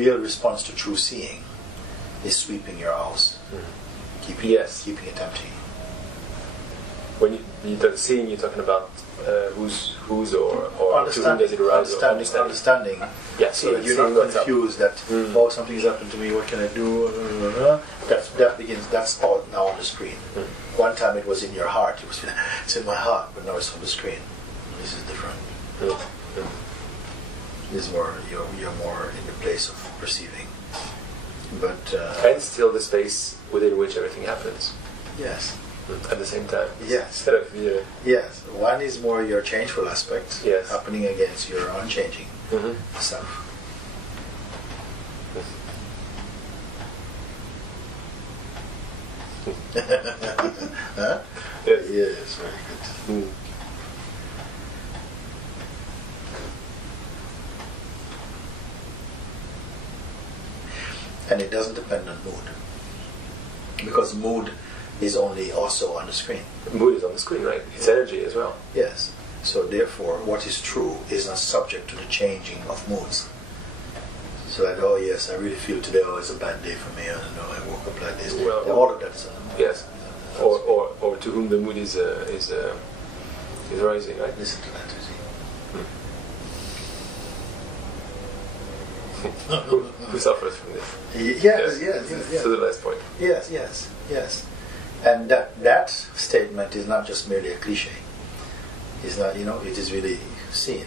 real response to true seeing is sweeping your house, keeping it empty. When you talk seeing, you're talking about who's or to whom does it arise? Understanding. Yeah, so that you're not confused that something's happened to me. What can I do? That's all now on the screen. One time it was in your heart. It's in my heart, but now it's on the screen. This is different. This is more you're more in the place of perceiving, but and still the space within which everything happens. Yes. At the same time. Yes. Instead of yes. One is more your changeful aspect happening against your unchanging self. Huh? Yes, very good. And it doesn't depend on mood, because mood is only also on the screen. Mood is on the screen, right? It's energy as well. Yes. So therefore, what is true is not subject to the changing of moods. So that, oh yes, I really feel today, oh, it's a bad day for me, I don't know, I woke up like this. Well, all of that is yes. Or to whom the mood is rising, right? Listen to that, you see. Who suffers from this? Yes. To the last point. Yes. And that statement is not just merely a cliche. It's not, it is really seen.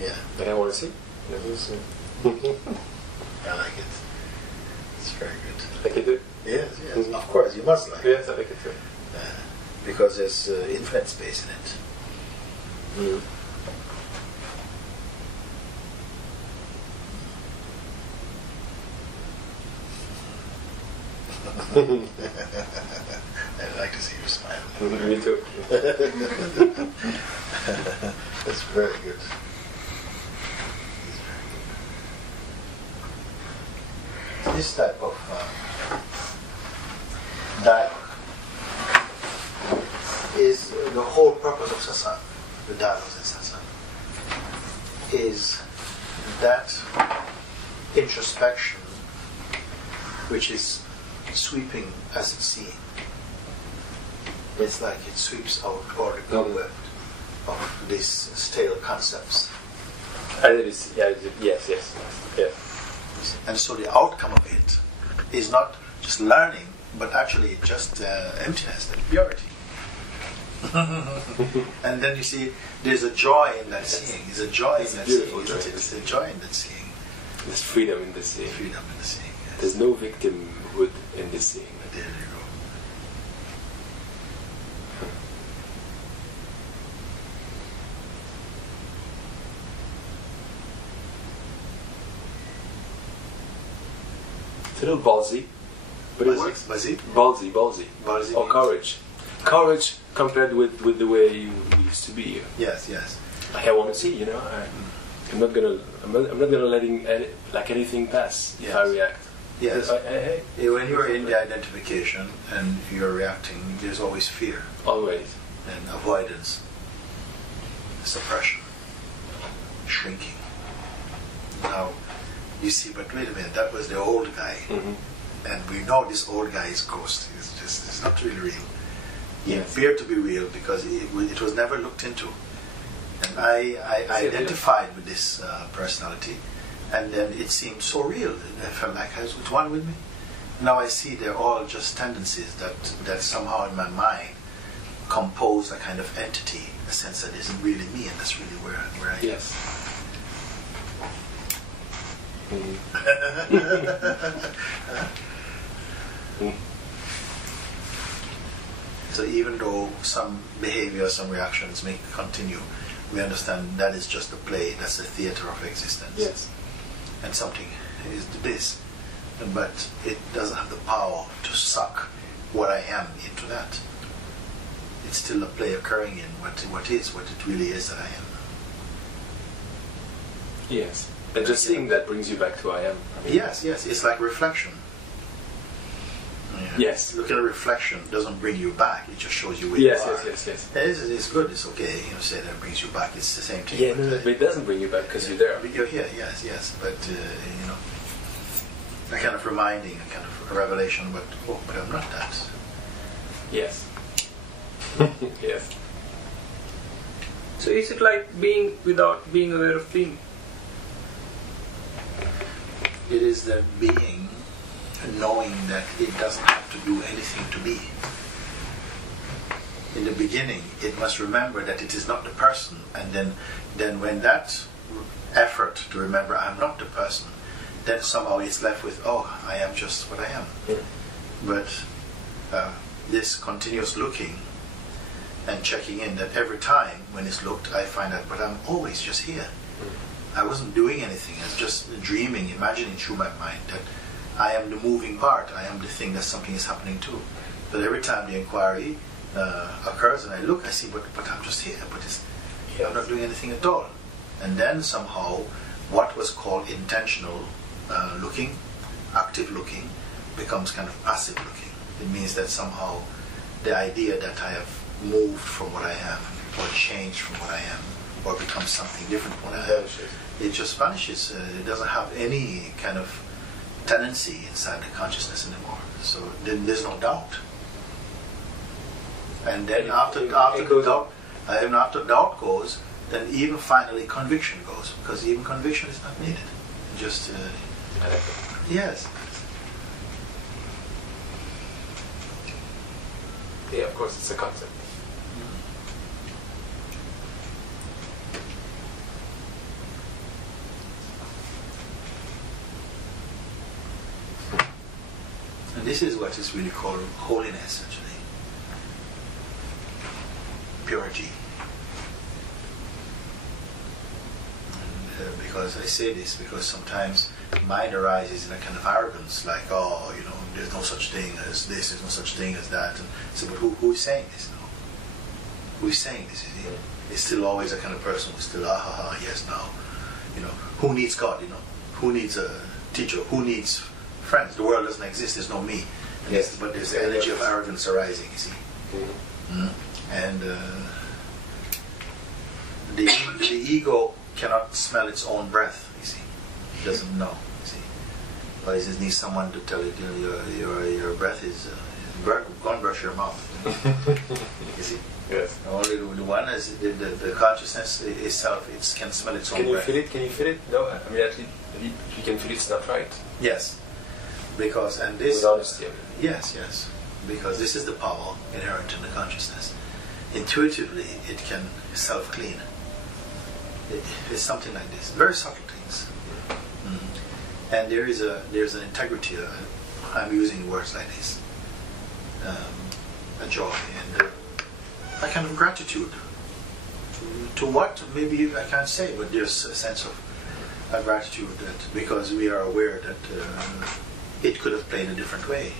Yeah. And I want to see. I like it. It's very good. Like it too? Yes. Of course, you must like it. Yes, I like it too. Because there's infinite space in it. I'd like to see you smile. Me too. That's very good. This type of dialogue is the whole purpose of satsang, the dialogues in satsang, is that introspection which is sweeping as it's seeing. It's like it sweeps out all the cobweb of these stale concepts. And it is, yes. And so the outcome of it is not just learning, but actually just emptiness and purity. And then you see, there's a joy in that seeing. There's a joy in that seeing, isn't it? There's a joy in that seeing. There's freedom in the seeing. Freedom in the seeing. Yes. There's no victimhood in the seeing. There you go. It's a little ballsy, but it works. Ballsy. Or courage. Courage compared with the way you used to be. Yes. Like I want to see, I'm not gonna letting anything pass if I react. Yes. When you're in the identification and you're reacting, there's always fear. Always. And avoidance, suppression, shrinking. Now, you see, but wait a minute, that was the old guy. And we know this old guy is ghost. It's not really real. He appeared to be real because it was never looked into. And I identified with this personality, and then it seemed so real. I felt like I was with one with me. Now I see they're all just tendencies that somehow in my mind compose a kind of entity, a sense that isn't really me, and that's really where I am. Yes. So even though some behavior, some reactions may continue, we understand that is just a play, that's the theater of existence. Yes. And something is this. But it doesn't have the power to suck what I am into that. It's still a play occurring in what it really is that I am. Yes. And just seeing that brings you back to I am. Yes. It's like reflection. Yes. Looking at a reflection doesn't bring you back, it just shows you where you are. Yes. It's good, it's okay, say that brings you back, it's the same thing. Yeah, but it doesn't bring you back because you're there. You're here, yes, but a kind of reminding, a kind of a revelation, but I'm not that. Yes. Yes. So is it like being without being aware of being? It is the being knowing that it doesn't have to do anything to be. In the beginning, it must remember that it is not the person, and then when that effort to remember I'm not the person, then somehow it's left with, I am just what I am. But this continuous looking and checking in, that every time when it's looked, I find out, but I'm always just here. I wasn't doing anything. I was just dreaming, imagining through my mind that I am the moving part. I am the thing that something is happening to. But every time the inquiry occurs and I look, I see, but I'm just here. But I'm not doing anything at all. And then somehow, what was called intentional looking, active looking, becomes kind of passive looking. It means that somehow the idea that I have moved from what I am, or changed from what I am, or become something different from what I am, it just vanishes. It doesn't have any kind of tendency inside the consciousness anymore. So then there's no doubt. And then after doubt goes, then even finally conviction goes, because even conviction is not needed. Just yes. Yeah, of course, it's a concept. And this is what is really called holiness, actually. Purity. And, because I say this because sometimes mind arises in a kind of arrogance, like, there's no such thing as this, there's no such thing as that. And so, but who is saying this now? Who is saying this? It's still always a kind of person who's still, yes, now. Who needs God, Who needs a teacher? Who needs friends? The world doesn't exist, there's no me. Yes. But there's the energy of arrogance arising, you see. And the ego cannot smell its own breath, you see. It doesn't know, you see. But it just needs someone to tell it, your breath is, go and brush your mouth. You see? Yes. Only the one is the consciousness itself, it can smell its own breath. Can you feel it? No, I mean, at least you can feel it's not right. Yes. Because, and this... With honesty. Yes. Because this is the power inherent in the consciousness. Intuitively, it can self-clean. It's something like this. Very subtle things. And there's an integrity. I'm using words like this. A joy and a kind of gratitude. To what? Maybe I can't say, but there's a sense of a gratitude that because we are aware that it could have played a different way,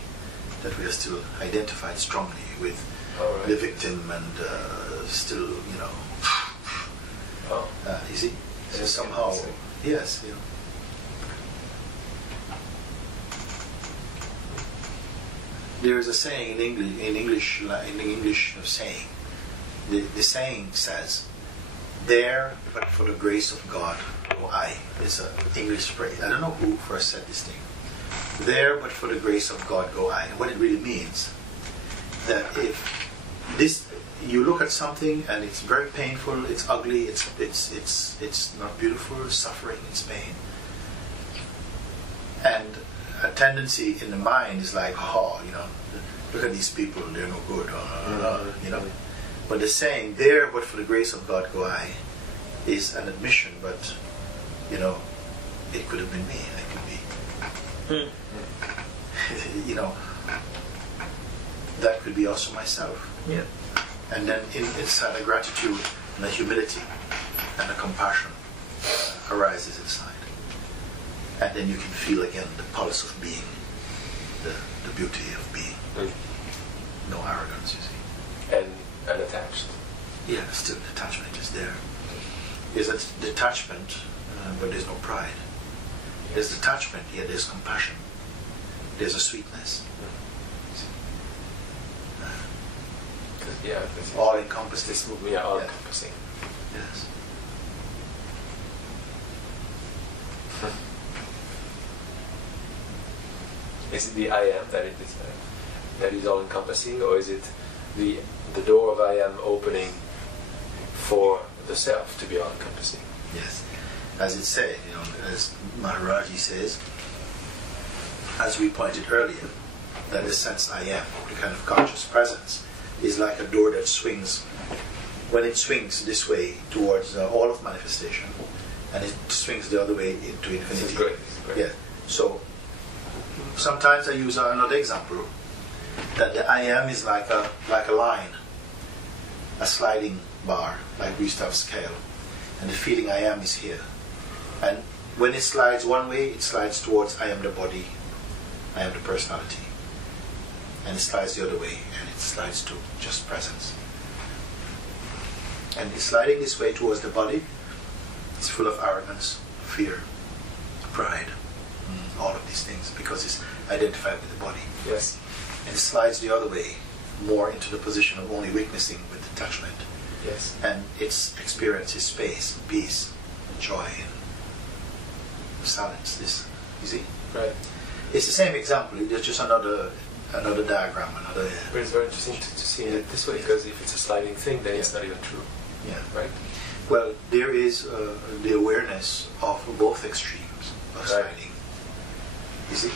that we are still identified strongly with the victim and still, you see? So somehow, yes, There is a saying in English saying. The saying says, "There, but for the grace of God, go I." It's an English phrase. I don't know who first said this thing. There, but for the grace of God, go I. And what it really means, that if you look at something and it's very painful, it's ugly, it's not beautiful, it's suffering, it's pain, and a tendency in the mind is like, look at these people, they're no good, But the saying, there, but for the grace of God, go I, is an admission, but, it could have been me, I could be. That could be also myself. Yeah. And then inside a gratitude and a humility and a compassion arises inside. And then you can feel again the pulse of being, the beauty of being. No arrogance, you see. And unattached. Yeah, still detachment is there. There's a detachment, but there's no pride. There's detachment, yet there's compassion. There's a sweetness. All encompassing. Yeah, all encompassing. Yes. Is it the I am that is all encompassing, or is it the door of I am opening for the self to be all encompassing? Yes, as it said, as Maharaji says, as we pointed earlier, that the sense I am, the kind of conscious presence, is like a door that swings. When it swings this way towards all of manifestation, and it swings the other way into infinity. This is great. Yeah. So sometimes I use another example, that the I am is like a line, a sliding bar, like we used to have scale, and the feeling I am is here. And when it slides one way, it slides towards I am the body, I am the personality, and it slides the other way, and it slides to just presence. And it's sliding this way towards the body. It's full of arrogance, fear, pride, all of these things, because it's identified with the body. Yes. And it slides the other way, more into the position of only witnessing with detachment. Yes. And its experience is space, peace, joy, and silence. This, you see? Right. It's the same example. It's just another diagram, another. But it's very interesting to see it this way, because if it's a sliding thing, then it's not even true. Yeah. Right. Well, there is the awareness of both extremes of sliding. You see?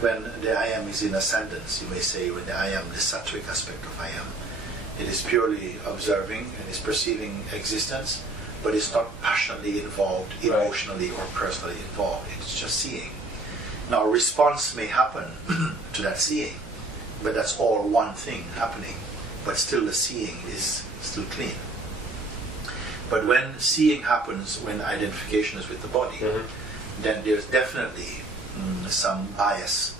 When the I am is in ascendance, you may say, when the I am, the sattvic aspect of I am, it is purely observing and is perceiving existence, but it's not passionately involved, emotionally or personally involved. It's just seeing. Now, response may happen to that seeing, but that's all one thing happening. But still the seeing is still clean. But when seeing happens, when identification is with the body, then there's definitely some bias,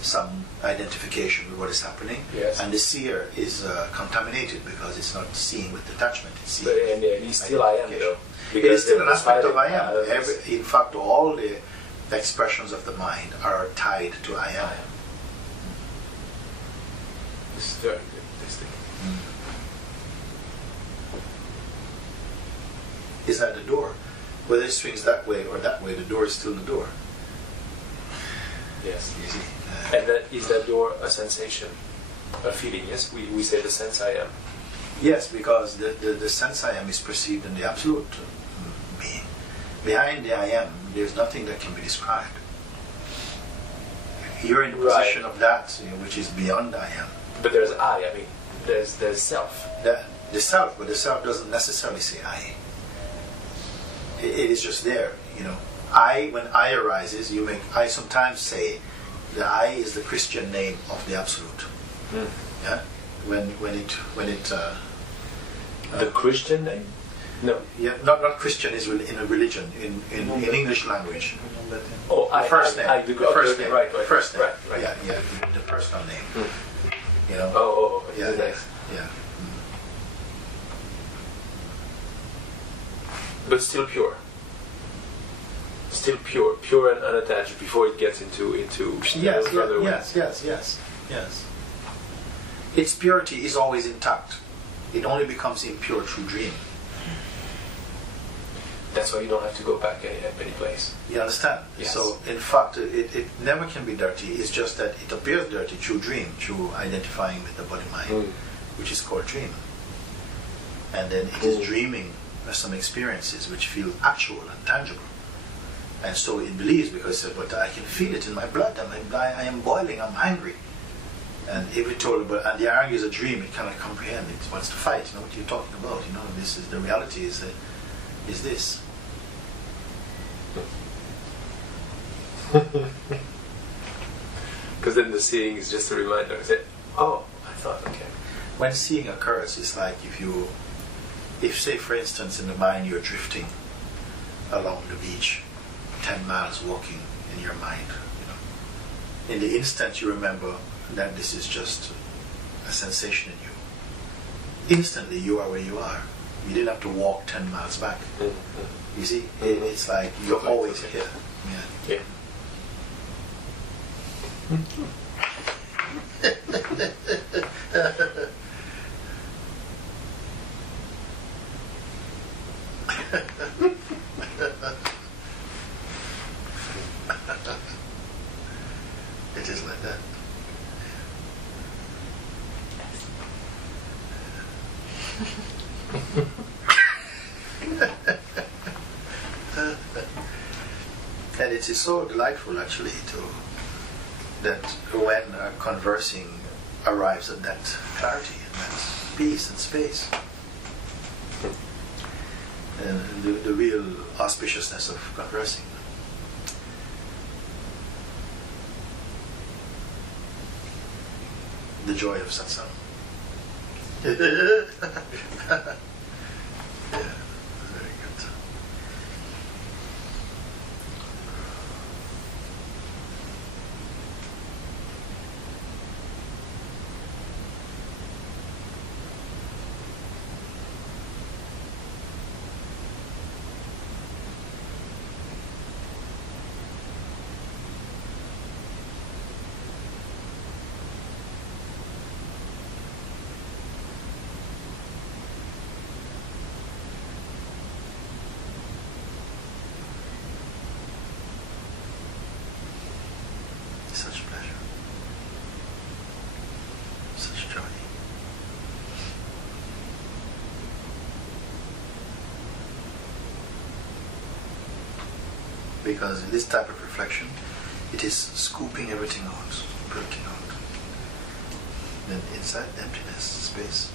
some identification with what is happening. Yes. And the seer is contaminated because it's not seeing with detachment. It's seeing and he's still I am, though. It is still an aspect of I am. In fact, all the expressions of the mind are tied to I am. This is very good. Is at the door. Whether it swings that way or that way, the door is still the door. Yes. You see? And is that door a sensation, a feeling? Yes, we say the sense I am. Yes, because the sense I am is perceived in the absolute being. Behind the I am, there's nothing that can be described. You're in the position of that, which is beyond I am. But there's I mean, there's self. The self, but the self doesn't necessarily say I. It is just there, when I arises, I sometimes say the I is the Christian name of the Absolute. Yeah, when it the Christian name? No. Yeah, not Christian is in a religion in English language. Oh, the first name. The first name. Right. First name. Right. Yeah, the personal name. Yeah. Nice. Yeah. But still pure. Still pure and unattached before it gets into further ways. Yes. Its purity is always intact. It only becomes impure through dream. That's why you don't have to go back any place. You understand? Yes. So, in fact, it never can be dirty. It's just that it appears dirty through dream, through identifying with the body-mind, which is called dream. And then it is dreaming some experiences which feel actual and tangible. And so it believes because it says, but I can feel it in my blood. I am boiling. I'm hungry. And if we told, and the anger is a dream, it cannot comprehend. It wants to fight. What you're talking about. This is the reality. Is this? Because then the seeing is just a reminder. I say, oh, I thought, okay. When seeing occurs, it's like if say for instance in the mind you're drifting along the beach, 10 miles walking in your mind, in the instant you remember that this is just a sensation in you, instantly you are where you are. You didn't have to walk 10 miles back. You see, it's like you're always here. Yeah. And it is so delightful actually that when conversing arrives at that clarity and that peace and space, and the real auspiciousness of conversing. The joy of satsang. Yeah, very good. Such pleasure, such joy. Because in this type of reflection, it is scooping everything out, purging out. Then inside emptiness, space.